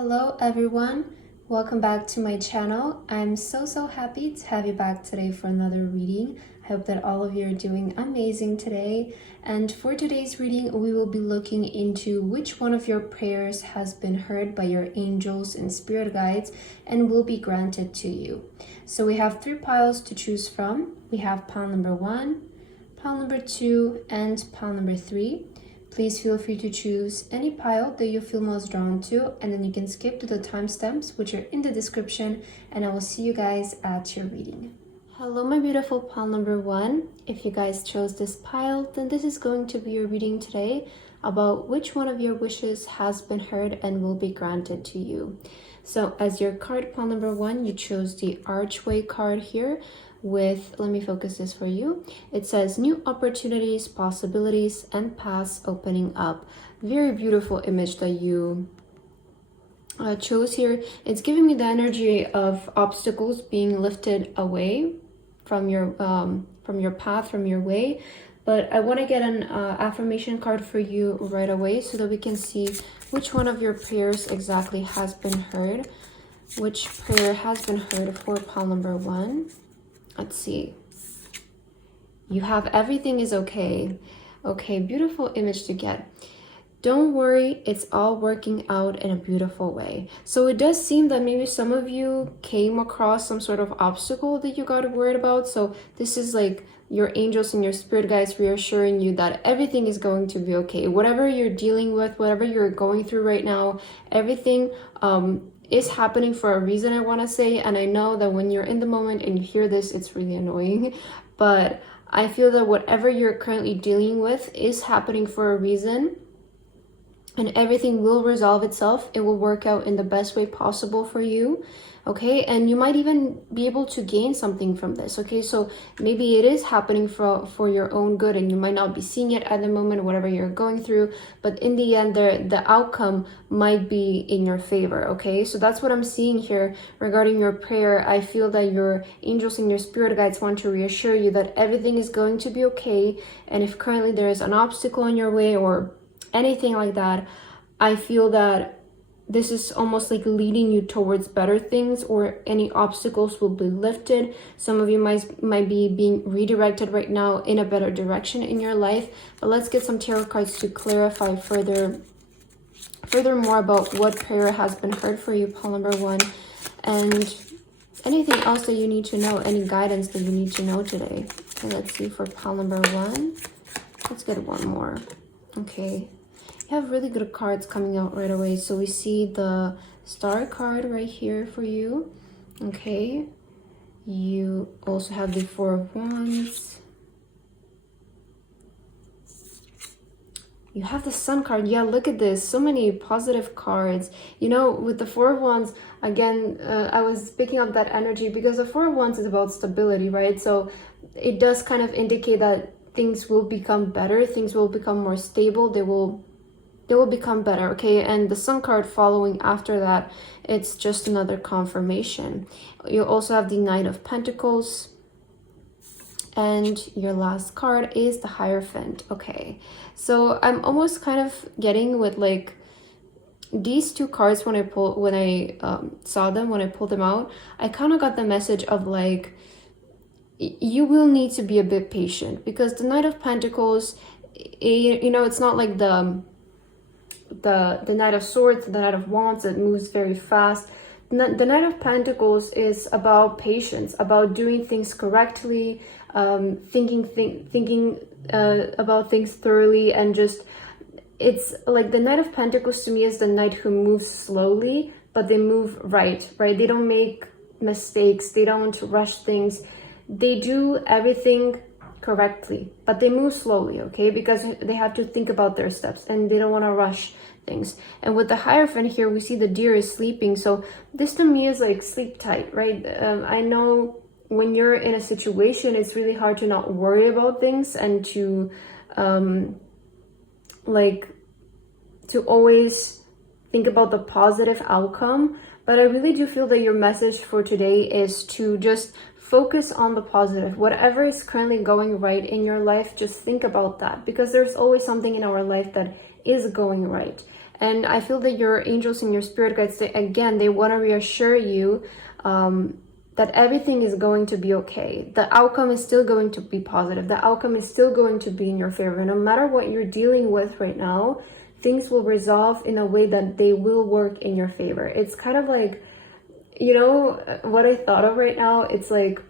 Hello everyone, welcome back to my channel. I'm so happy to have you back today for another reading. I hope that all of you are doing amazing today. And for today's reading, we will be looking into which one of your prayers has been heard by your angels and spirit guides and will be granted to you. So we have 3 piles to choose from. We have pile number 1, pile number 2, and pile number 3. Please feel free to choose any pile that you feel most drawn to, and then you can skip to the timestamps which are in the description, and I will see you guys at your reading. Hello my beautiful pile number 1. If you guys chose this pile, then this is going to be your reading today about which one of your wishes has been heard and will be granted to you. So as your card pile number 1, you chose the Archway card here with, let me focus this for you. It says new opportunities, possibilities, and paths opening up. Very beautiful image that you chose here. It's giving me the energy of obstacles being lifted away from your path, from your way. But I want to get an affirmation card for you right away so that we can see which one of your prayers exactly has been heard. Which prayer has been heard for pile number 1. Let's see. You have everything is okay. Okay, beautiful image to get. Don't worry, it's all working out in a beautiful way. So it does seem that maybe some of you came across some sort of obstacle that you got worried about. So this is like your angels and your spirit guides reassuring you that everything is going to be okay. Whatever you're dealing with, whatever you're going through right now, everything is happening for a reason, I want to say. And I know that when you're in the moment and you hear this, it's really annoying, but I feel that whatever you're currently dealing with is happening for a reason, and everything will resolve itself. It will work out in the best way possible for you. Okay, and you might even be able to gain something from this. Okay, so maybe it is happening for your own good, and you might not be seeing it at the moment, whatever you're going through, but in the end, the outcome might be in your favor. Okay, so that's what I'm seeing here regarding your prayer. I feel that your angels and your spirit guides want to reassure you that everything is going to be okay, and if currently there is an obstacle in your way or anything like that, I feel that this is almost like leading you towards better things, or any obstacles will be lifted. Some of you might be being redirected right now in a better direction in your life. But let's get some tarot cards to clarify furthermore about what prayer has been heard for you, pile number 1, and anything else that you need to know, any guidance that you need to know today. Okay, let's see for pile number 1. Let's get one more. Okay. You have really good cards coming out right away. So we see the Star card right here for you. Okay. You also have the 4 of Wands. You have the Sun card. Yeah, look at this. So many positive cards. You know, with the 4 of Wands, again, I was picking up that energy because the 4 of Wands is about stability, right? So it does kind of indicate that things will become better. Things will become more stable. They will become better. Okay, and the Sun card following after that, it's just another confirmation. You also have the Knight of Pentacles, and your last card is the Hierophant. Okay, so I'm almost kind of getting with like these 2 cards when I saw them, when I pulled them out, I kind of got the message of like, you will need to be a bit patient, because the Knight of Pentacles, you know, it's not like the Knight of Swords, the Knight of Wands that moves very fast. The Knight of Pentacles is about patience, about doing things correctly, thinking about things thoroughly, and just, it's like the Knight of Pentacles to me is the knight who moves slowly, but they move right? They don't make mistakes, they don't rush things, they do everything correctly, but they move slowly, okay, because they have to think about their steps and they don't want to rush things. And with the Hierophant here, we see the deer is sleeping, so this to me is like sleep tight, right? I know when you're in a situation, it's really hard to not worry about things and to to always think about the positive outcome. But I really do feel that your message for today is to just focus on the positive. Whatever is currently going right in your life, just think about that, because there's always something in our life that is going right. And I feel that your angels and your spirit guides, they want to reassure you that everything is going to be okay. The outcome is still going to be positive. The outcome is still going to be in your favor. No matter what you're dealing with right now, things will resolve in a way that they will work in your favor. It's kind of like, you know, what I thought of right now, it's like,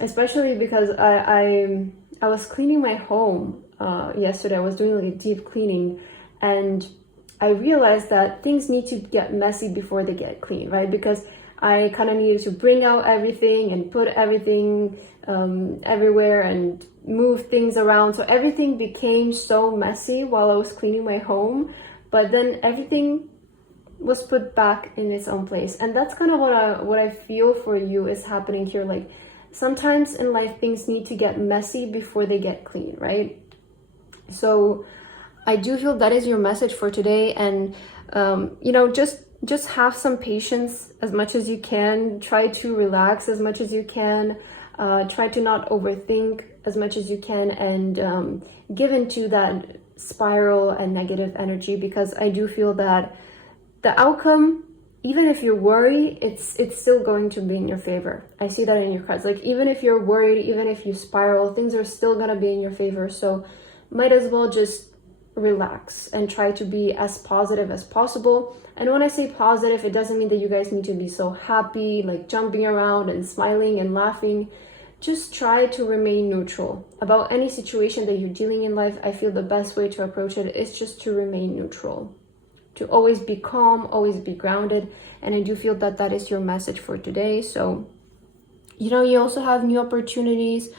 especially because I was cleaning my home yesterday. I was doing like a deep cleaning, and I realized that things need to get messy before they get clean, right? Because I kind of needed to bring out everything and put everything everywhere and move things around. So everything became so messy while I was cleaning my home, but then everything was put back in its own place. And that's kind of what I feel for you is happening here. Like, sometimes in life things need to get messy before they get clean, right? So I do feel that is your message for today. And you know, just have some patience as much as you can. Try to relax as much as you can. Try to not overthink as much as you can, and give into that spiral and negative energy, because I do feel that the outcome, even if you're worried, it's still going to be in your favor. I see that in your cards. Like, even if you're worried, even if you spiral, things are still gonna be in your favor. So might as well just relax and try to be as positive as possible. And when I say positive, it doesn't mean that you guys need to be so happy, like jumping around and smiling and laughing. Just try to remain neutral about any situation that you're dealing in life. I feel the best way to approach it is just to remain neutral, to always be calm, always be grounded. And I do feel that that is your message for today. So, you know, you also have new opportunities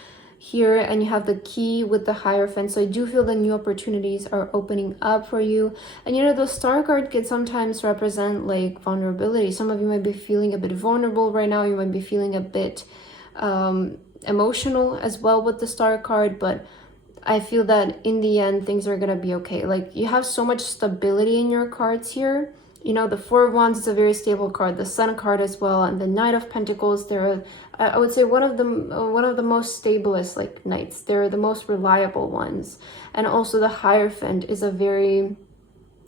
here, and you have the key with the Hierophant. So I do feel that new opportunities are opening up for you. And you know, the Star card can sometimes represent like vulnerability. Some of you might be feeling a bit vulnerable right now. You might be feeling a bit emotional as well with the Star card, but I feel that in the end things are gonna be okay. Like, you have so much stability in your cards here. You know, the Four of Wands is a very stable card, the Sun card as well, and the Knight of Pentacles, they're, I would say, one of the most stablest like knights. They're the most reliable ones. And also the Hierophant is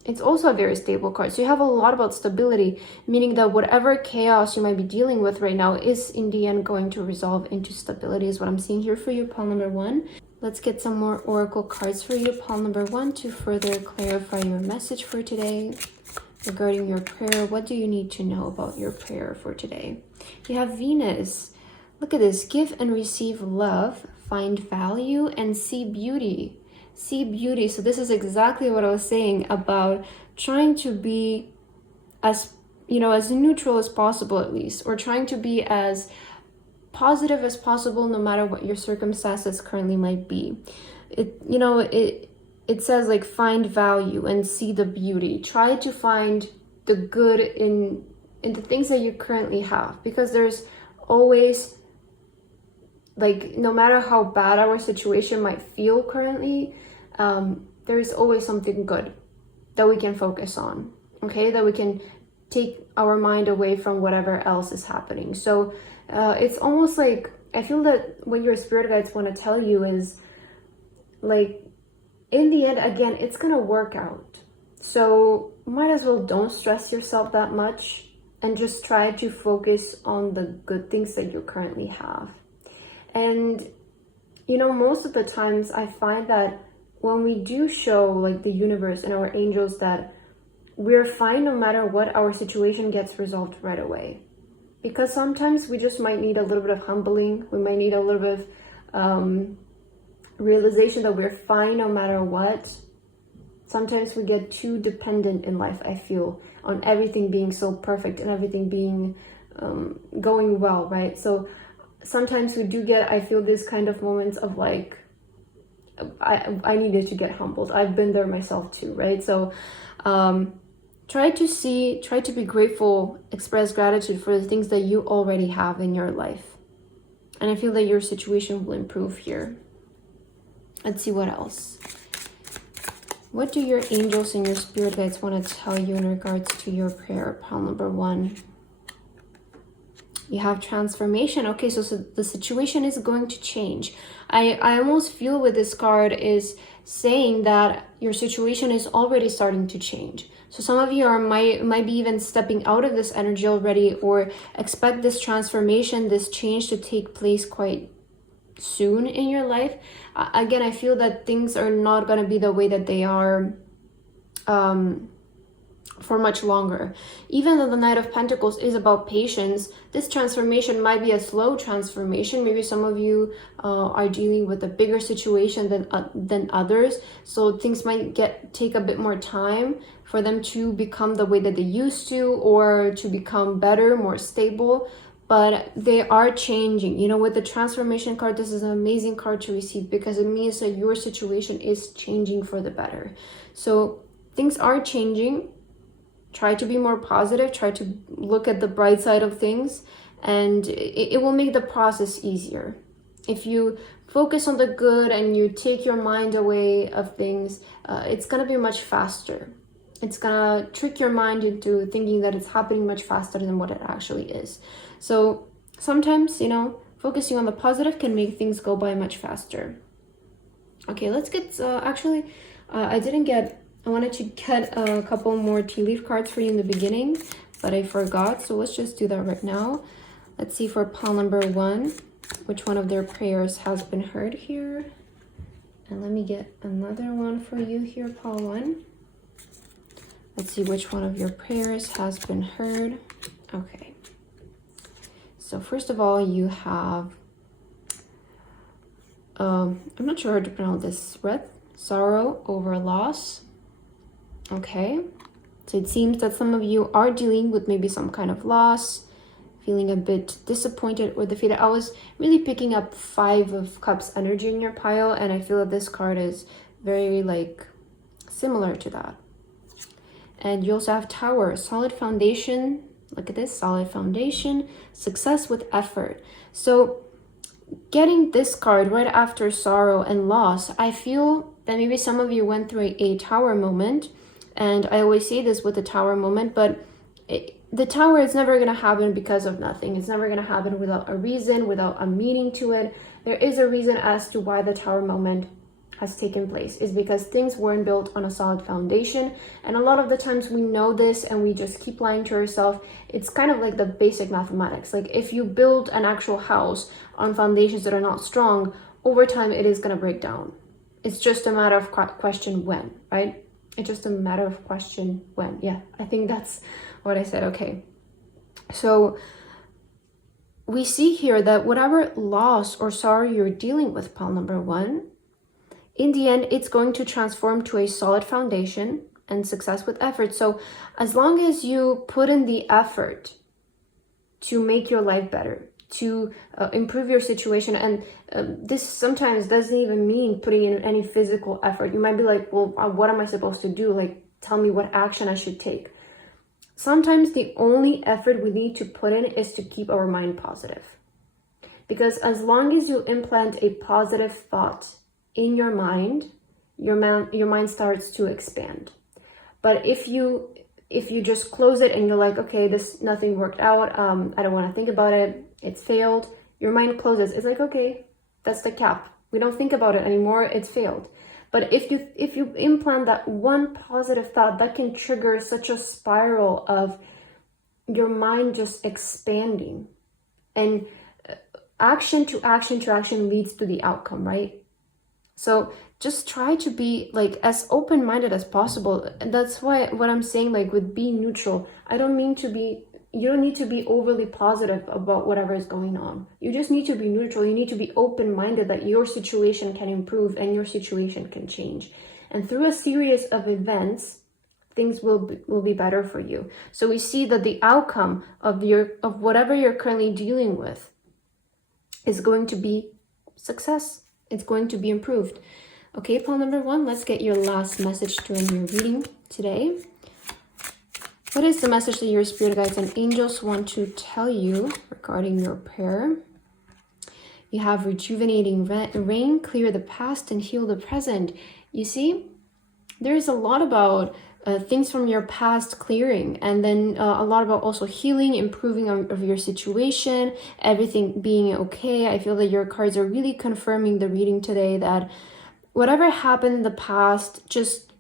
it's also a very stable card. So you have a lot about stability, meaning that whatever chaos you might be dealing with right now is in the end going to resolve into stability, is what I'm seeing here for you, pile number 1. Let's get some more oracle cards for you, pile number 1, to further clarify your message for today regarding your prayer. What do you need to know about your prayer for today? You have Venus. Look at this. Give and receive love, find value, and see beauty. See beauty. So this is exactly what I was saying about trying to be as, you know, as neutral as possible, at least, or trying to be as positive as possible no matter what your circumstances currently might be. It says like find value and see the beauty. Try to find the good in the things that you currently have, because there's always, like, no matter how bad our situation might feel currently, there is always something good that we can focus on, okay? That we can take our mind away from whatever else is happening. So it's almost like, I feel that what your spirit guides want to tell you is, like, in the end, again, it's gonna work out. So might as well don't stress yourself that much and just try to focus on the good things that you currently have. And, you know, most of the times I find that when we do show like the universe and our angels that we're fine no matter what, our situation gets resolved right away. Because sometimes we just might need a little bit of humbling. We might need a little bit of realization that we're fine no matter what. Sometimes we get too dependent in life, I feel, on everything being so perfect and everything being going well, right? So sometimes we do get, I feel, this kind of moments of like, I needed to get humbled. I've been there myself too, right? So try to be grateful, express gratitude for the things that you already have in your life. And I feel that your situation will improve here. Let's see what else. What do your angels and your spirit guides want to tell you in regards to your prayer? Pile number 1. You have transformation. Okay, so the situation is going to change. I almost feel with this card is saying that your situation is already starting to change. So some of you might be even stepping out of this energy already, or expect this transformation, this change to take place quite soon in your life. Again, I feel that things are not going to be the way that they are for much longer. Even though the Knight of Pentacles is about patience, this transformation might be a slow transformation. Maybe some of you are dealing with a bigger situation than others, so things might take a bit more time for them to become the way that they used to, or to become better, more stable. But they are changing. You know, with the transformation card, this is an amazing card to receive, because it means that your situation is changing for the better. So things are changing. Try to be more positive. Try to look at the bright side of things, and it will make the process easier. If you focus on the good and you take your mind away of things, it's going to be much faster. It's going to trick your mind into thinking that it's happening much faster than what it actually is. So sometimes, you know, focusing on the positive can make things go by much faster. Okay, let's get, I wanted to get a couple more tea leaf cards for you in the beginning, but I forgot. So let's just do that right now. Let's see for pile number 1, which one of their prayers has been heard here. And let me get another one for you here, pile 1. Let's see which one of your prayers has been heard. Okay. So first of all, you have, I'm not sure how to pronounce this, sorrow over loss. Okay. So it seems that some of you are dealing with maybe some kind of loss, feeling a bit disappointed or defeated. I was really picking up 5 of Cups energy in your pile, and I feel that this card is very like similar to that. And you also have Tower, solid foundation. Look at this, solid foundation, success with effort. So getting this card right after sorrow and loss, I feel that maybe some of you went through a Tower moment. And I always say this with the Tower moment, but the Tower is never going to happen because of nothing. It's never going to happen without a reason, without a meaning to it. There is a reason as to why the Tower moment has taken place, is because things weren't built on a solid foundation. And a lot of the times we know this and we just keep lying to ourselves. It's kind of like the basic mathematics. Like if you build an actual house on foundations that are not strong, over time it is going to break down. It's just a matter of question when, right? It's just a matter of question when. Yeah, I think that's what I said. Okay. So we see here that whatever loss or sorrow you're dealing with, pile number 1, in the end, it's going to transform to a solid foundation and success with effort. So as long as you put in the effort to make your life better, to improve your situation, and this sometimes doesn't even mean putting in any physical effort. You might be like, well, what am I supposed to do? Like, tell me what action I should take. Sometimes the only effort we need to put in is to keep our mind positive. Because as long as you implant a positive thought in your mind, your mind starts to expand. But if you just close it and you're like, okay, nothing worked out, I don't want to think about it, it's failed, your mind closes. It's like, okay, that's the cap. We don't think about it anymore, it's failed. But if you implant that one positive thought, that can trigger such a spiral of your mind just expanding. And action to action to action leads to the outcome, right? So just try to be like as open-minded as possible. And that's why what I'm saying, like with being neutral, you don't need to be overly positive about whatever is going on. You just need to be neutral. You need to be open-minded that your situation can improve and your situation can change. And through a series of events, things will be better for you. So we see that the outcome of whatever you're currently dealing with is going to be success. It's going to be improved. Okay, pile number 1, let's get your last message to end your reading today. What is the message that your spirit guides and angels want to tell you regarding your prayer? You have rejuvenating rain, clear the past and heal the present. You see, there is a lot about things from your past clearing, and then a lot about also healing, improving of your situation, everything being okay. I feel that your cards are really confirming the reading today that whatever happened in the past, just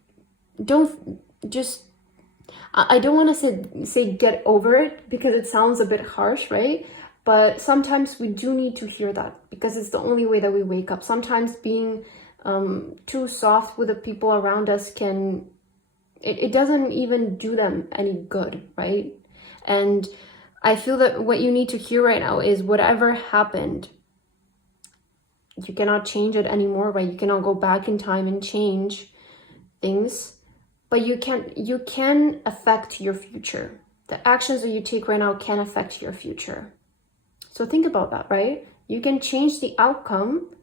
I don't want to say get over it, because it sounds a bit harsh, right? But sometimes we do need to hear that, because it's the only way that we wake up. Sometimes being too soft with the people around us it doesn't even do them any good, right? And I feel that what you need to hear right now is whatever happened, you cannot change it anymore, right? You cannot go back in time and change things, but you can affect your future. The actions that you take right now can affect your future. So think about that, right? You can change the outcome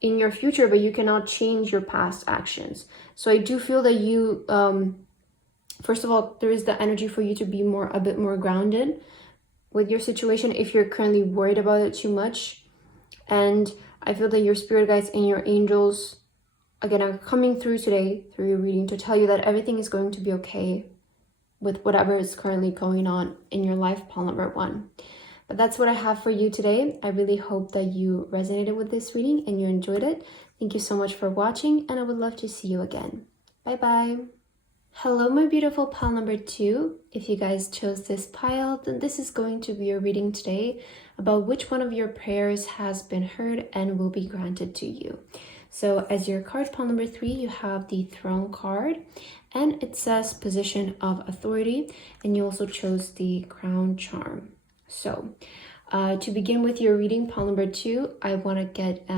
in your future, but you cannot change your past actions. So I do feel that you, first of all, there is the energy for you to be a bit more grounded with your situation if you're currently worried about it too much. And I feel that your spirit guides and your angels, again, are coming through today through your reading to tell you that everything is going to be okay with whatever is currently going on in your life, pile number 1. But that's what I have for you today. I really hope that you resonated with this reading and you enjoyed it. Thank you so much for watching, and I would love to see you again. Bye-bye. Hello, my beautiful pile number 2. If you guys chose this pile, then this is going to be your reading today about which one of your prayers has been heard and will be granted to you. So as your card, pile number 3, you have the Throne card, and it says position of authority, and you also chose the Crown charm. So to begin with your reading, pile number 2, I want to get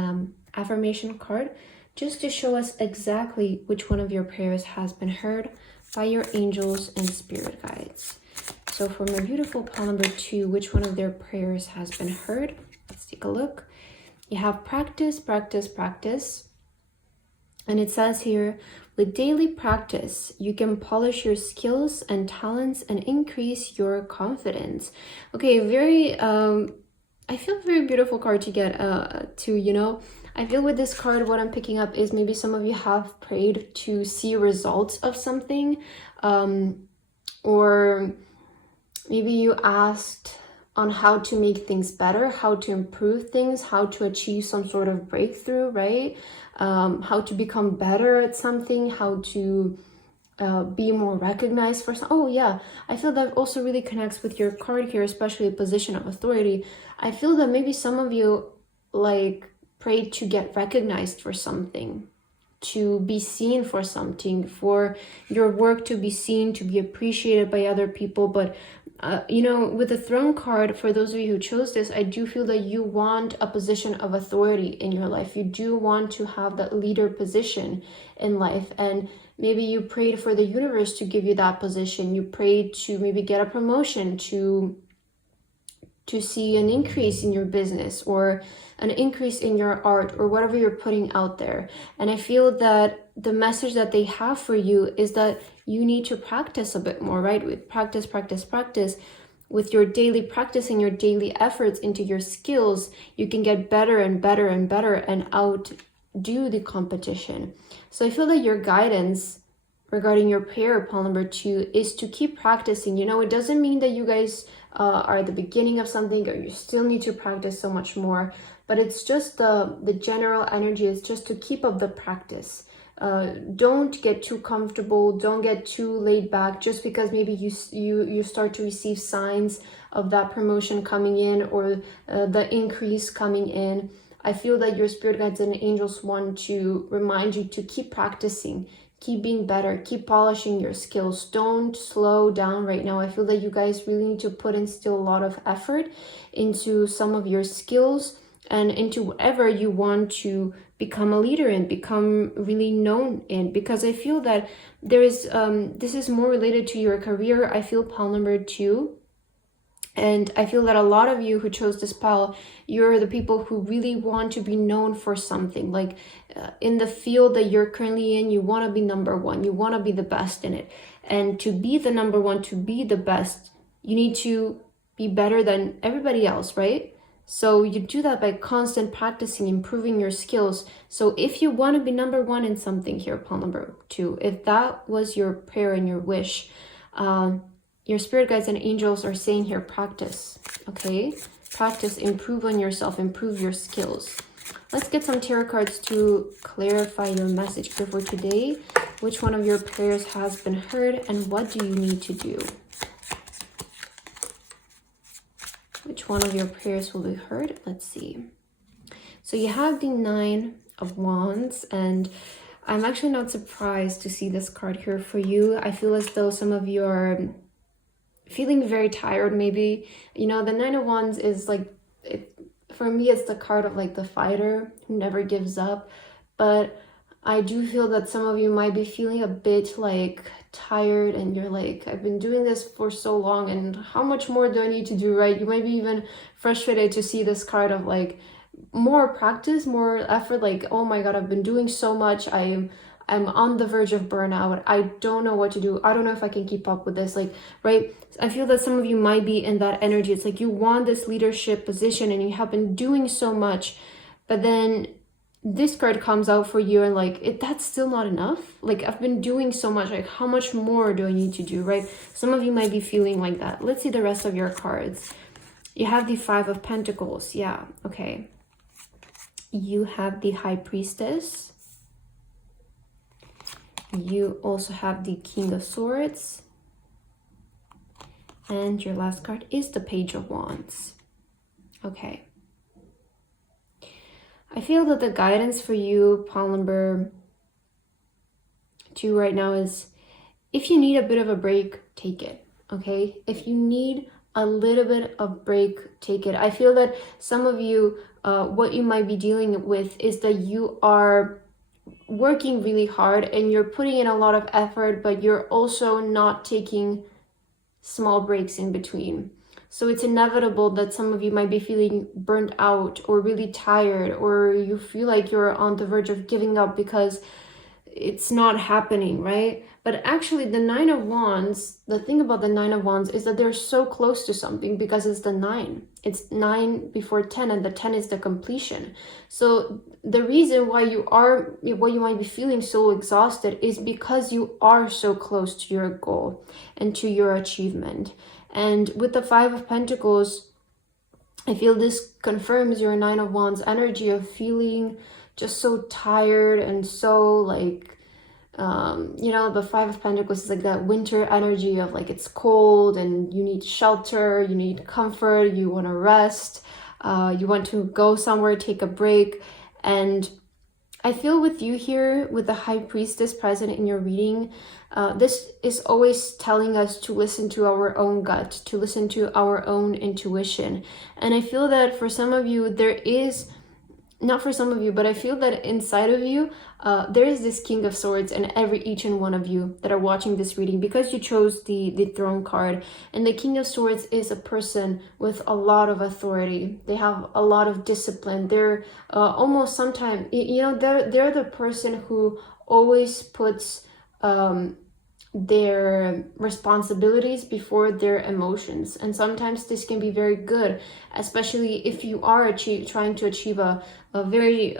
affirmation card just to show us exactly which one of your prayers has been heard by your angels and spirit guides. So for my beautiful pile number 2, which one of their prayers has been heard? Let's take a look. You have practice, practice, practice. And it says here, with daily practice, you can polish your skills and talents and increase your confidence. Okay, I feel very beautiful card to get I feel with this card, what I'm picking up is maybe some of you have prayed to see results of something, or maybe you asked on how to make things better, how to improve things, how to achieve some sort of breakthrough, right? How to become better at something, how to be more recognized for something. Oh yeah, I feel that also really connects with your card here, especially a position of authority. I feel that maybe some of you prayed to get recognized for something, to be seen for something, for your work to be seen, to be appreciated by other people. But with the Throne card, for those of you who chose this, I do feel that you want a position of authority in your life. You do want to have that leader position in life, and maybe you prayed for the universe to give you that position. You prayed to maybe get a promotion, to see an increase in your business or an increase in your art or whatever you're putting out there. And I feel that the message that they have for you is that you need to practice a bit more, right? With practice, practice, practice. With your daily practice and your daily efforts into your skills, you can get better and better and better and outdo the competition. So I feel that your guidance regarding your prayer, pile number 2, is to keep practicing. It doesn't mean that you guys are at the beginning of something or you still need to practice so much more, but it's just the general energy is just to keep up the practice. Don't get too comfortable, don't get too laid back just because maybe you start to receive signs of that promotion coming in or the increase coming in. I feel that your spirit guides and angels want to remind you to keep practicing, keep being better, keep polishing your skills. Don't slow down right now. I feel that you guys really need to put in still a lot of effort into some of your skills and into whatever you want to become a leader in, become really known in, because I feel that there is, this is more related to your career. I feel pile number 2. And I feel that a lot of you who chose this pile, you're the people who really want to be known for something. In the field that you're currently in, you want to be number 1. You want to be the best in it. And to be the number 1, to be the best, you need to be better than everybody else, right? So you do that by constant practicing, improving your skills. So if you want to be number 1 in something here, pile number 2, if that was your prayer and your wish, your spirit guides and angels are saying here, practice, okay? Practice, improve on yourself, improve your skills. Let's get some tarot cards to clarify your message here for today. Which one of your prayers has been heard and what do you need to do? Which one of your prayers will be heard? Let's see. So you have the 9 of Wands, and I'm actually not surprised to see this card here for you. I feel as though some of you are feeling very tired, maybe. You know, the 9 of Wands is like, for me, it's the card of like the fighter who never gives up. But I do feel that some of you might be feeling a bit like tired and you're like, I've been doing this for so long and how much more do I need to do, right? You might be even frustrated to see this card of like more practice, more effort, like, oh my God, I've been doing so much. I'm on the verge of burnout. I don't know what to do. I don't know if I can keep up with this, like, right? I feel that some of you might be in that energy. It's like you want this leadership position and you have been doing so much, but then this card comes out for you and like, that's still not enough. Like, I've been doing so much, like how much more do I need to do, right? Some of you might be feeling like that. Let's see the rest of your cards. You have the 5 of Pentacles. Yeah, okay. You have the High Priestess. You also have the King of Swords. And your last card is the Page of Wands. Okay. I feel that the guidance for you, pile number 2 right now is, if you need a bit of a break, take it, okay? If you need a little bit of break, take it. I feel that some of you, what you might be dealing with is that you are working really hard and you're putting in a lot of effort, but you're also not taking small breaks in between. So it's inevitable that some of you might be feeling burnt out or really tired, or you feel like you're on the verge of giving up because it's not happening, right? But actually the 9 of Wands, the thing about the 9 of Wands is that they're so close to something because it's the 9. It's 9 before 10 and the 10 is the completion. So the reason why you might be feeling so exhausted is because you are so close to your goal and to your achievement. And with the 5 of Pentacles, I feel this confirms your 9 of Wands energy of feeling just so tired and so like, you know, the 5 of Pentacles is like that winter energy of like, it's cold and you need shelter, you need comfort, you want to rest, you want to go somewhere, take a break. And I feel with you here, with the High Priestess present in your reading, this is always telling us to listen to our own gut, to listen to our own intuition. And I feel that for some of you, there is, not for some of you, but I feel that inside of you, there is this King of Swords in each and one of you that are watching this reading, because you chose the Throne card. And the King of Swords is a person with a lot of authority. They have a lot of discipline. They're almost sometimes, you know, they're the person who always puts their responsibilities before their emotions. And sometimes this can be very good, especially if you are trying to achieve a very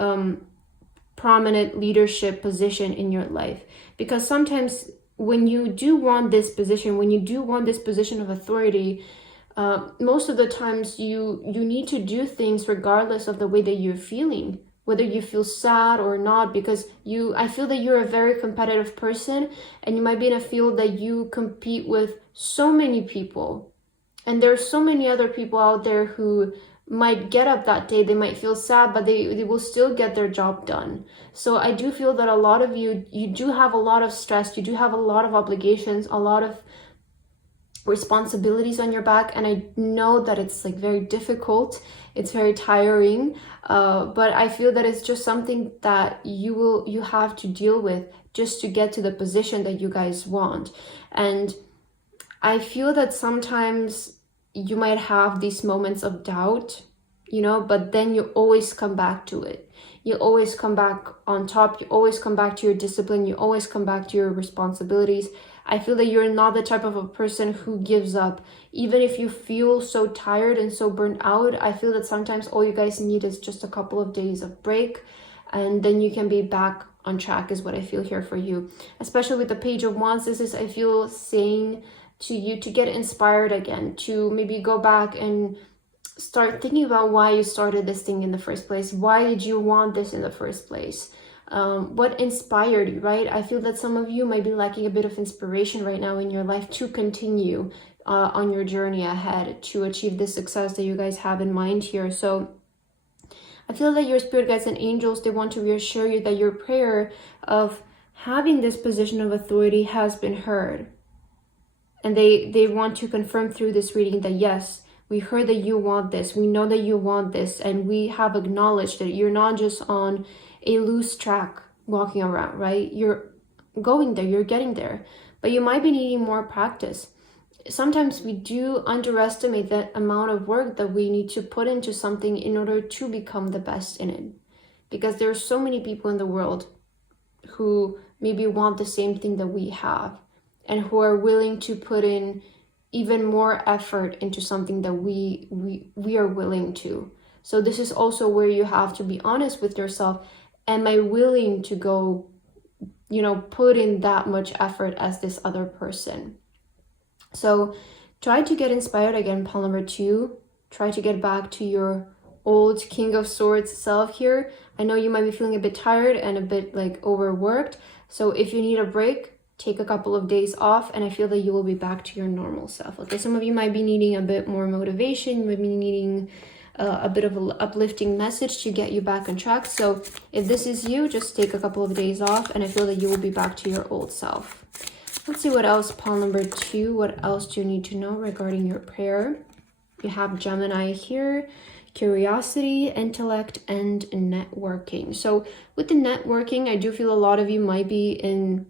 prominent leadership position in your life. Because sometimes when you do want this position, of authority, most of the times you need to do things regardless of the way that you're feeling, whether you feel sad or not, because I feel that you're a very competitive person and you might be in a field that you compete with so many people. And there's so many other people out there who might get up that day, they might feel sad, but they will still get their job done. So I do feel that a lot of you do have a lot of stress, you do have a lot of obligations, a lot of responsibilities on your back, and I know that it's like very difficult, it's very tiring, but I feel that it's just something that you have to deal with just to get to the position that you guys want. And I feel that sometimes you might have these moments of doubt, you know, but then you always come back to it. You always come back on top, you always come back to your discipline, you always come back to your responsibilities. I feel that you're not the type of a person who gives up. Even if you feel so tired and so burnt out, I feel that sometimes all you guys need is just a couple of days of break, and then you can be back on track, is what I feel here for you. Especially with the Page of Wands, this is, I feel, saying to you to get inspired again, to maybe go back and start thinking about why you started this thing in the first place. Why did you want this in the first place? what inspired you, right? I feel that some of you might be lacking a bit of inspiration right now in your life to continue on your journey ahead to achieve the success that you guys have in mind here. So I feel that your spirit guides and angels, they want to reassure you that your prayer of having this position of authority has been heard. And they want to confirm through this reading that yes, we heard that you want this. We know that you want this. And we have acknowledged that you're not just on a loose track walking around, right? You're going there, you're getting there. But you might be needing more practice. Sometimes we do underestimate the amount of work that we need to put into something in order to become the best in it. Because there are so many people in the world who maybe want the same thing that we have and who are willing to put in even more effort into something that we are willing to. So this is also where you have to be honest with yourself. Am I willing to go, put in that much effort as this other person? So try to get inspired again, pile number 2. Try to get back to your old King of Swords self here. I know you might be feeling a bit tired and a bit like overworked. So if you need a break, take a couple of days off, and I feel that you will be back to your normal self. Okay, some of you might be needing a bit more motivation. You might be needing a bit of an uplifting message to get you back on track. So if this is you, just take a couple of days off, and I feel that you will be back to your old self. Let's see what else, pile number 2. What else do you need to know regarding your prayer? You have Gemini here, curiosity, intellect, and networking. So with the networking, I do feel a lot of you might be in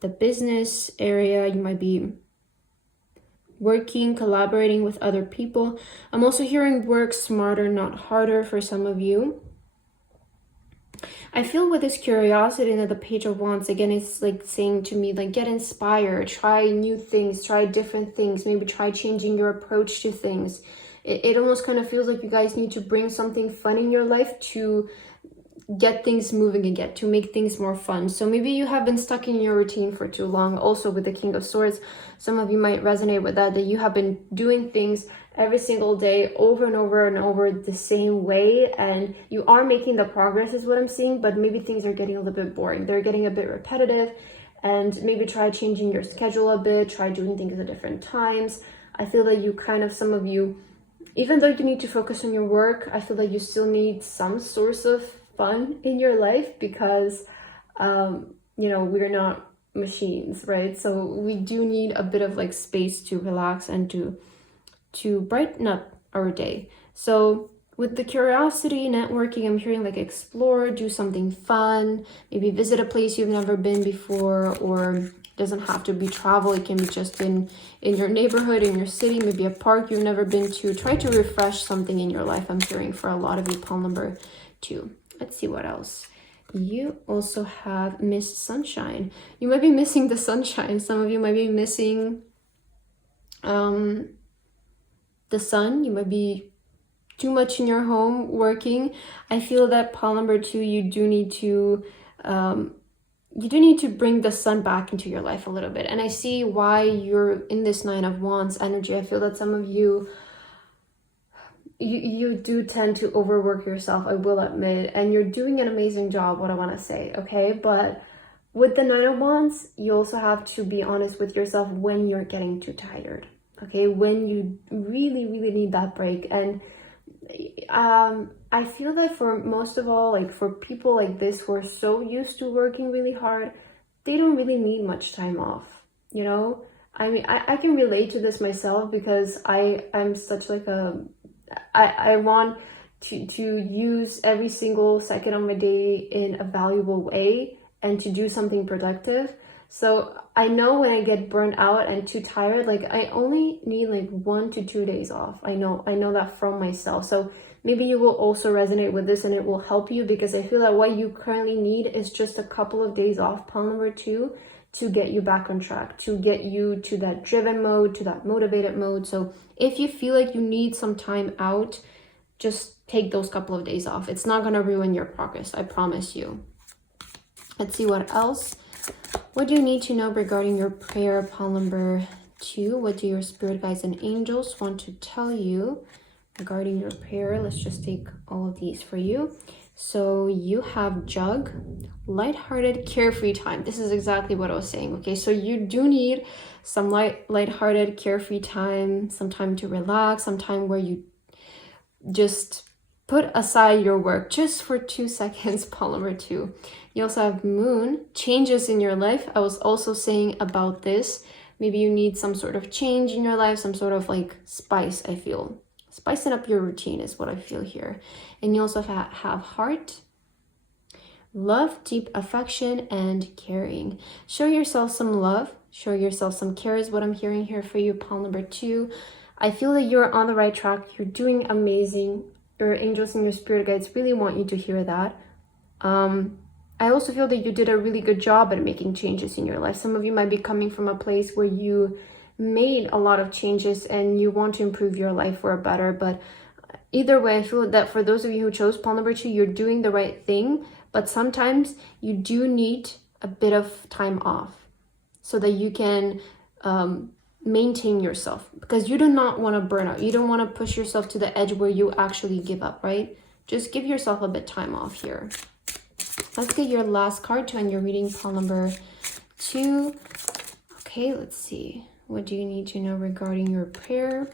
the business area. You might be working, collaborating with other people. I'm also hearing work smarter, not harder for some of you. I feel with this curiosity and the Page of Wands, again, it's like saying to me, like, get inspired, try new things, try different things, maybe try changing your approach to things. It almost kind of feels like you guys need to bring something fun in your life to get things moving again, to make things more fun. So maybe you have been stuck in your routine for too long. Also with the King of Swords, some of you might resonate with that you have been doing things every single day over and over and over the same way, and you are making the progress is what I'm seeing, but maybe things are getting a little bit boring. They're getting a bit repetitive, and maybe try changing your schedule a bit, try doing things at different times. I feel that you some of you, even though you need to focus on your work, I feel like you still need some source of fun in your life because, we're not machines, right? So we do need a bit of like space to relax and to brighten up our day. So with the curiosity, networking, I'm hearing like explore, do something fun, maybe visit a place you've never been before, or doesn't have to be travel. It can be just in your neighborhood, in your city, maybe a park you've never been to. Try to refresh something in your life. I'm hearing for a lot of you, pile number 2. Let's see what else. You also have Miss Sunshine. You might be missing the sunshine. Some of you might be missing the sun. You might be too much in your home working. I feel that pile number 2, you do need to bring the sun back into your life a little bit. And I see why you're in this 9 of Wands energy. I feel that some of you do tend to overwork yourself, I will admit, and you're doing an amazing job, what I want to say, okay? But with the 9 of Wands, you also have to be honest with yourself when you're getting too tired, okay? When you really, really need that break. And I feel that for most of all, like for people like this who are so used to working really hard, they don't really need much time off, I mean, I can relate to this myself because I'm such like I want to use every single second of my day in a valuable way and to do something productive. So I know when I get burnt out and too tired, like I only need like 1 to 2 days off. I know that from myself. So maybe you will also resonate with this and it will help you, because I feel that what you currently need is just a couple of days off, pile number 2, to get you back on track, to get you to that driven mode, to that motivated mode. So if you feel like you need some time out, just take those couple of days off. It's not going to ruin your progress, I promise you. Let's see what else. What do you need to know regarding your prayer, pile number 2? What do your spirit guides and angels want to tell you regarding your prayer? Let's just take all of these for you. So you have Jug, lighthearted, carefree time. This is exactly what I was saying. Okay, so you do need some lighthearted, carefree time, some time to relax, some time where you just put aside your work just for 2 seconds, pile number 2. You also have Moon, changes in your life. I was also saying about this. Maybe you need some sort of change in your life, some sort of like spice, I feel. Spicing up your routine is what I feel here. And you also have Heart, love, deep affection, and caring. Show yourself some love. Show yourself some care is what I'm hearing here for you, pile number 2. I feel that you're on the right track. You're doing amazing. Your angels and your spirit guides really want you to hear that. I also feel that you did a really good job at making changes in your life. Some of you might be coming from a place where you made a lot of changes and you want to improve your life for a better. But either way, I feel that for those of you who chose pile number 2, you're doing the right thing. But sometimes you do need a bit of time off so that you can maintain yourself, because you do not want to burn out. You don't want to push yourself to the edge where you actually give up, right? Just give yourself a bit time off here. Let's get your last card to end your reading, pile number 2. Okay, let's see. What do you need to know regarding your prayer?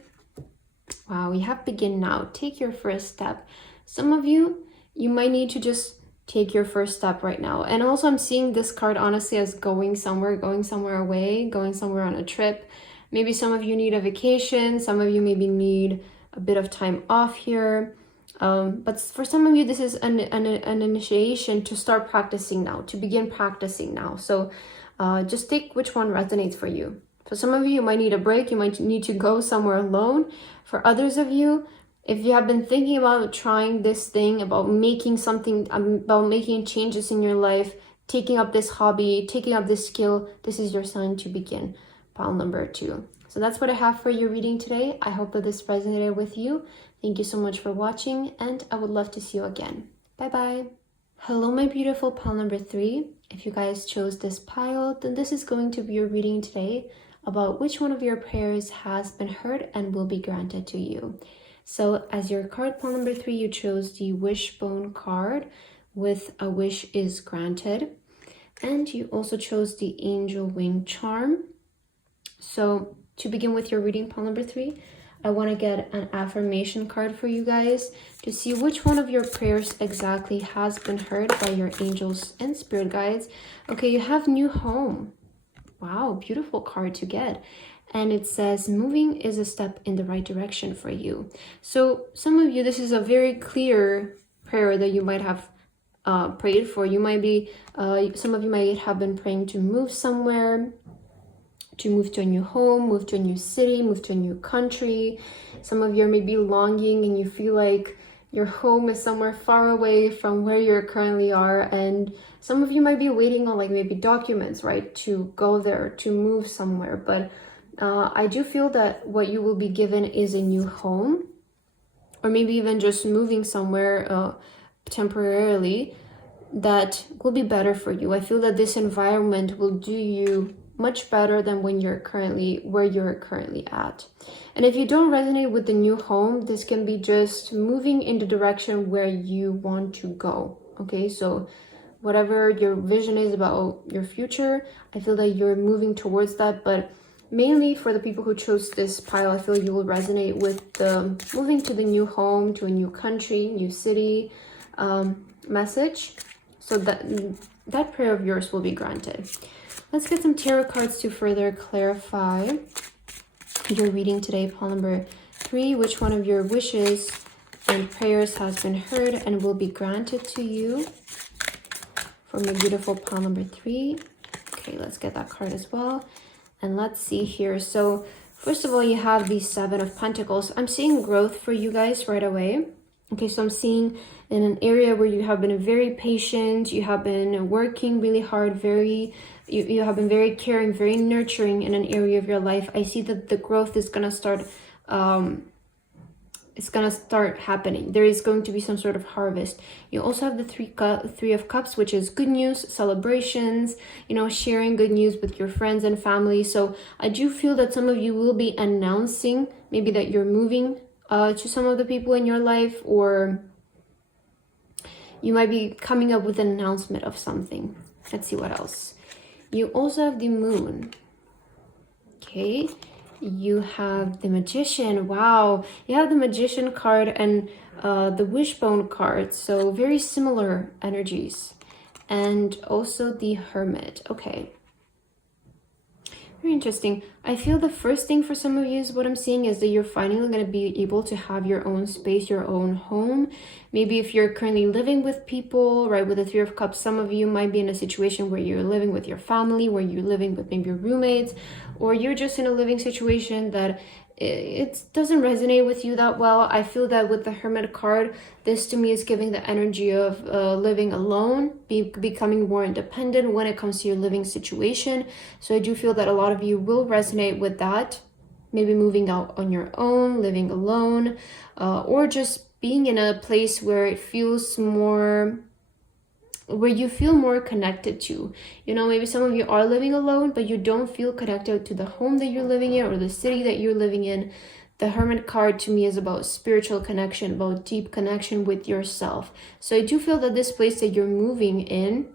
Wow, we have begin now. Take your first step. Some of you, you might need to just take your first step right now. And also I'm seeing this card honestly as going somewhere away, going somewhere on a trip. Maybe some of you need a vacation. Some of you maybe need a bit of time off here. But for some of you, this is an initiation to start practicing now, to begin practicing now. So just take which one resonates for you. For some of you, you might need a break. You might need to go somewhere alone. For others of you, if you have been thinking about trying this thing, about making something, about making changes in your life, taking up this hobby, taking up this skill, this is your sign to begin, pile number 2. So that's what I have for your reading today. I hope that this resonated with you. Thank you so much for watching, and I would love to see you again. Bye-bye. Hello, my beautiful pile number 3. If you guys chose this pile, then this is going to be your reading today about which one of your prayers has been heard and will be granted to you. So as your card, pile number 3, you chose the wishbone card with a wish is granted. And you also chose the angel wing charm. So to begin with your reading, pile number 3, I want to get an affirmation card for you guys to see which one of your prayers exactly has been heard by your angels and spirit guides. Okay, you have new home. Wow, beautiful card to get. And it says moving is a step in the right direction for you. So some of you, this is a very clear prayer that you might have prayed for. You might be, some of you might have been praying to move somewhere, to move to a new home, move to a new city, move to a new country. Some of you are maybe longing and you feel like your home is somewhere far away from where you currently are. And some of you might be waiting on like maybe documents, right, to go there, to move somewhere. But I do feel that what you will be given is a new home, or maybe even just moving somewhere temporarily that will be better for you. I feel that this environment will do you much better than when you're currently where you're currently at. And if you don't resonate with the new home, this can be just moving in the direction where you want to go. Okay, so whatever your vision is about your future, I feel that you're moving towards that. But mainly for the people who chose this pile, I feel you will resonate with the moving to the new home, to a new country, new city message. So that prayer of yours will be granted. Let's get some tarot cards to further clarify your reading today, pile number 3. Which one of your wishes and prayers has been heard and will be granted to you from your beautiful pile number 3? Okay, let's get that card as well. And let's see here. So first of all, you have the 7 of Pentacles. I'm seeing growth for you guys right away. Okay, so I'm seeing in an area where you have been very patient, you have been working really hard, you have been very caring, very nurturing in an area of your life. I see that the growth is gonna start happening. There is going to be some sort of harvest. You also have the 3 of Cups, which is good news, celebrations, you know, sharing good news with your friends and family. So I do feel that some of you will be announcing maybe that you're moving to some of the people in your life, or you might be coming up with an announcement of something. Let's see what else. You also have the Moon. Okay, you have the Magician. Wow, you have the Magician card and the Wishbone card, so very similar energies. And also the Hermit. Okay, very interesting. I feel the first thing for some of you is what I'm seeing is that you're finally going to be able to have your own space, your own home. Maybe if you're currently living with people, right, with the Three of Cups, some of you might be in a situation where you're living with your family, where you're living with maybe your roommates, or you're just in a living situation that it doesn't resonate with you that well. I feel that with the Hermit card, this to me is giving the energy of living alone, becoming more independent when it comes to your living situation. So I do feel that a lot of you will resonate with that. Maybe moving out on your own, living alone, or just being in a place where it feels more, where you feel more connected to. You know, maybe some of you are living alone, but you don't feel connected to the home that you're living in or the city that you're living in. The Hermit card to me is about spiritual connection, about deep connection with yourself. So I do feel that this place that you're moving in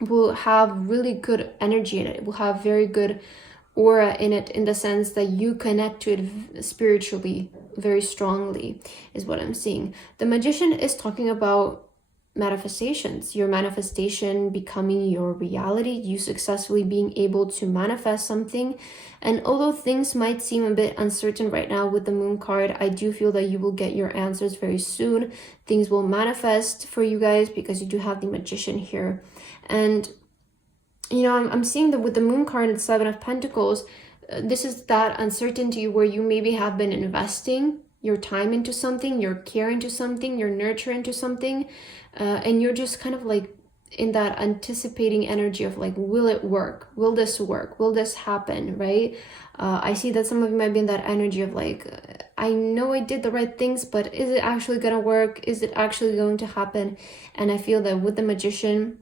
will have really good energy in it. It will have very good aura in it, in the sense that you connect to it spiritually very strongly, is what I'm seeing. The Magician is talking about manifestations, your manifestation becoming your reality, you successfully being able to manifest something. And although things might seem a bit uncertain right now with the Moon card, I do feel that you will get your answers very soon. Things will manifest for you guys because you do have the Magician here. And you know, I'm seeing that with the Moon card and the Seven of Pentacles, this is that uncertainty where you maybe have been investing your time into something, your care into something, your nurture into something, and you're just kind of like in that anticipating energy of like, will it work? Will this work? Will this happen, right? I see that some of you might be in that energy of like, I know I did the right things, but is it actually gonna work? Is it actually going to happen? And I feel that with the Magician,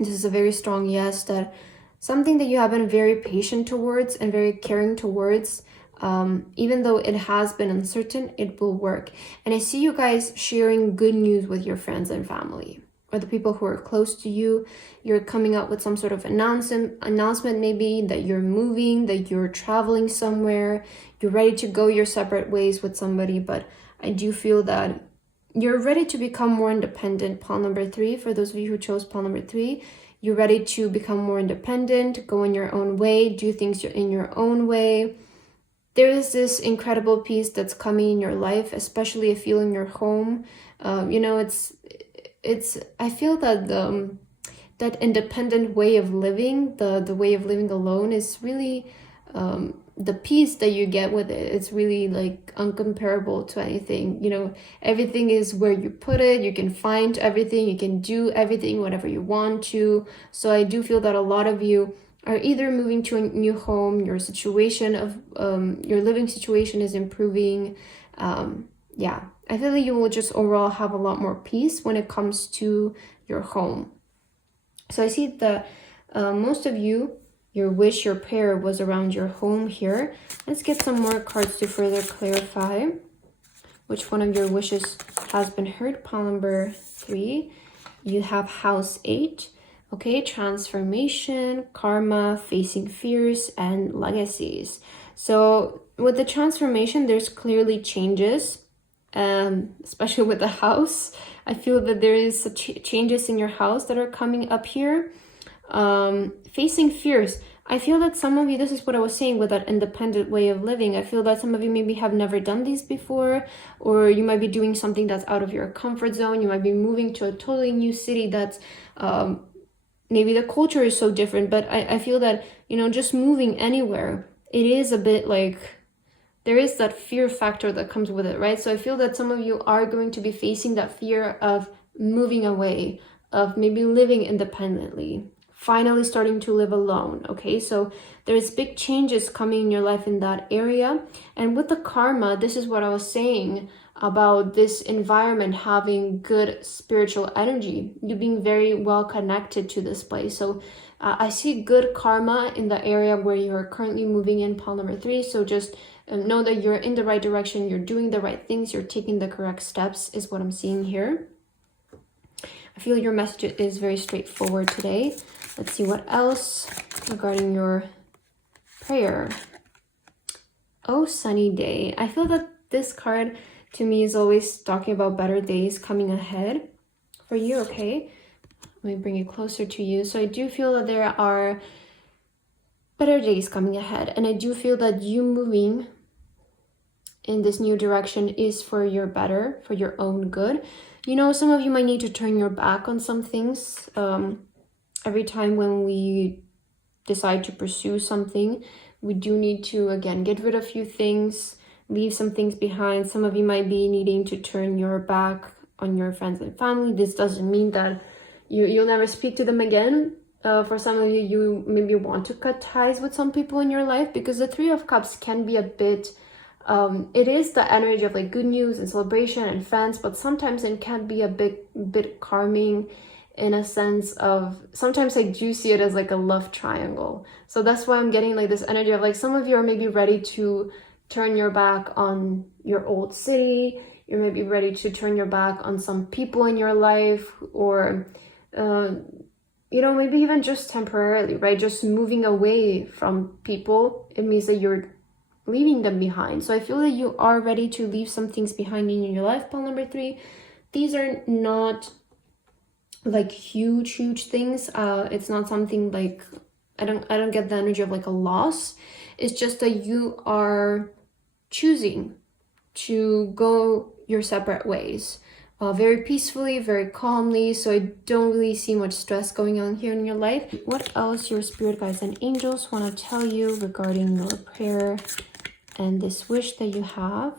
this is a very strong yes, that something that you have been very patient towards and very caring towards, even though it has been uncertain, it will work. And I see you guys sharing good news with your friends and family, or the people who are close to you. You're coming up with some sort of announcement maybe that you're moving, that you're traveling somewhere, you're ready to go your separate ways with somebody. But I do feel that you're ready to become more independent. Pile number 3, for those of you who chose pile number 3, you're ready to become more independent, go in your own way, do things in your own way. There is this incredible peace that's coming in your life, especially if you're in your home. You know, I feel that that independent way of living, the way of living alone, is really the peace that you get with it. It's really like uncomparable to anything. You know, everything is where you put it. You can find everything. You can do everything, whatever you want to. So I do feel that a lot of you are either moving to a new home, your situation of your living situation is improving. Yeah, I feel like you will just overall have a lot more peace when it comes to your home. So I see that most of you, your wish, your prayer was around your home here. Let's get some more cards to further clarify which one of your wishes has been heard. Pile number 3, you have house 8. Okay, transformation, karma, facing fears, and legacies. So with the transformation, there's clearly changes, especially with the house. I feel that there is changes in your house that are coming up here. Facing fears. I feel that some of you, this is what I was saying with that independent way of living. I feel that some of you maybe have never done these before, or you might be doing something that's out of your comfort zone. You might be moving to a totally new city that's maybe the culture is so different. But I feel that, you know, just moving anywhere, it is a bit like, there is that fear factor that comes with it, right? So I feel that some of you are going to be facing that fear of moving away, of maybe living independently, finally starting to live alone. Okay, so there's big changes coming in your life in that area. And with the karma, this is what I was saying about this environment having good spiritual energy, you being very well connected to this place. So I see good karma in the area where you're currently moving in, pile number 3. So just know that you're in the right direction, you're doing the right things, you're taking the correct steps, is what I'm seeing here. I feel your message is very straightforward today. Let's see what else regarding your prayer. Oh, sunny day. I feel that this card to me is always talking about better days coming ahead for you, okay? Let me bring it closer to you. So I do feel that there are better days coming ahead. And I do feel that you moving in this new direction is for your better, for your own good. You know, some of you might need to turn your back on some things. Every time when we decide to pursue something, we do need to, again, get rid of a few things, leave some things behind. Some of you might be needing to turn your back on your friends and family. This doesn't mean that you'll never speak to them again. For some of you, you maybe want to cut ties with some people in your life, because the Three of Cups can be a bit, it is the energy of like good news and celebration and friends, but sometimes it can be a bit calming, in a sense of, sometimes I do see it as like a love triangle. So that's why I'm getting like this energy of like some of you are maybe ready to turn your back on your old city. You're maybe ready to turn your back on some people in your life, or you know, maybe even just temporarily, right? Just moving away from people. It means that you're leaving them behind. So I feel that you are ready to leave some things behind in your life, pile number 3. These are not like huge things. It's not something like, I don't get the energy of like a loss. It's just that you are choosing to go your separate ways, very peacefully, very calmly. So I don't really see much stress going on here in your life. What else your spirit guides and angels want to tell you regarding your prayer and this wish that you have?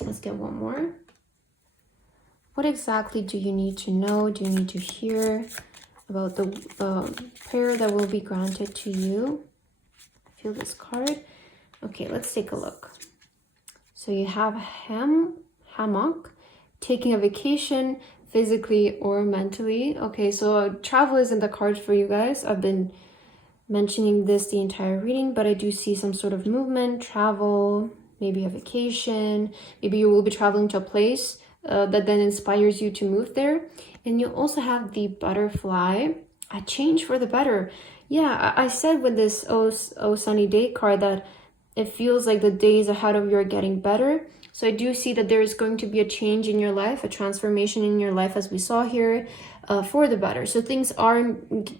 Let's get one more. What exactly do you need to know? Do you need to hear about the prayer that will be granted to you? I feel this card. Okay, let's take a look. So you have hammock, taking a vacation, physically or mentally. Okay, so travel is in the cards for you guys. I've been mentioning this the entire reading, but I do see some sort of movement, travel, maybe a vacation. Maybe you will be traveling to a place that then inspires you to move there. And you also have the butterfly, a change for the better. Yeah, I said with this oh sunny day card that it feels like the days ahead of you are getting better. So I do see that there is going to be a change in your life, a transformation in your life, as we saw here, for the better. So things are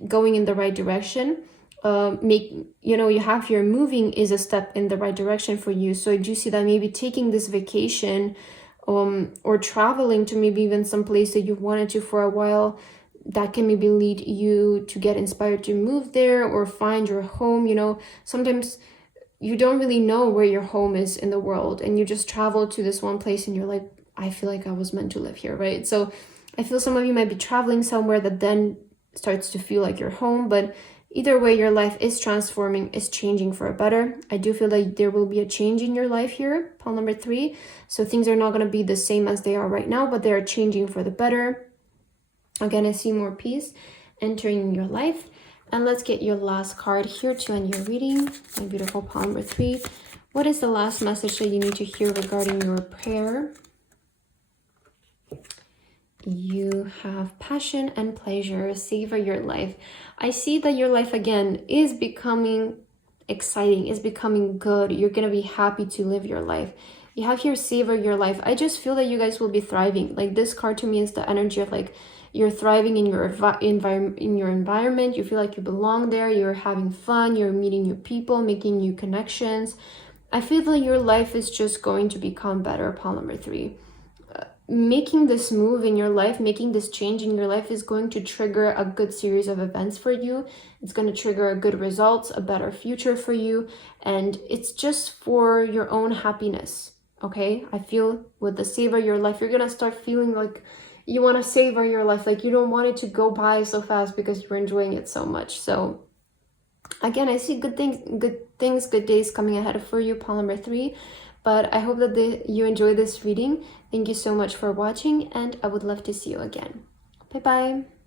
going in the right direction. You have here, moving is a step in the right direction for you. So I do see that maybe taking this vacation or traveling to maybe even some place that you've wanted to for a while, that can maybe lead you to get inspired to move there or find your home. You know, sometimes you don't really know where your home is in the world, and you just travel to this one place and you're like, I feel like I was meant to live here, right? So I feel some of you might be traveling somewhere that then starts to feel like your home, but either way, your life is transforming, is changing for a better. I do feel like there will be a change in your life here, pile number 3. So things are not going to be the same as they are right now, but they are changing for the better. Again, I see more peace entering your life. And let's get your last card here to end your reading. My beautiful pile number 3. What is the last message that you need to hear regarding your prayer? You have passion and pleasure. Savor your life. I see that your life again is becoming exciting, is becoming good. You're gonna be happy to live your life. You have here, savor your life. I just feel that you guys will be thriving. Like, this card to me is the energy of like you're thriving in your environment. You feel like you belong there. You're having fun. You're meeting new people, making new connections. I feel that your life is just going to become better, pile number 3. Making this move in your life, making this change in your life is going to trigger a good series of events for you. It's going to trigger good results, a better future for you. And it's just for your own happiness, okay? I feel with the savor your life, you're going to start feeling like you want to savor your life. Like you don't want it to go by so fast because you're enjoying it so much. So again, I see good days coming ahead for you, pile number 3. But I hope that you enjoy this reading. Thank you so much for watching, and I would love to see you again. Bye-bye.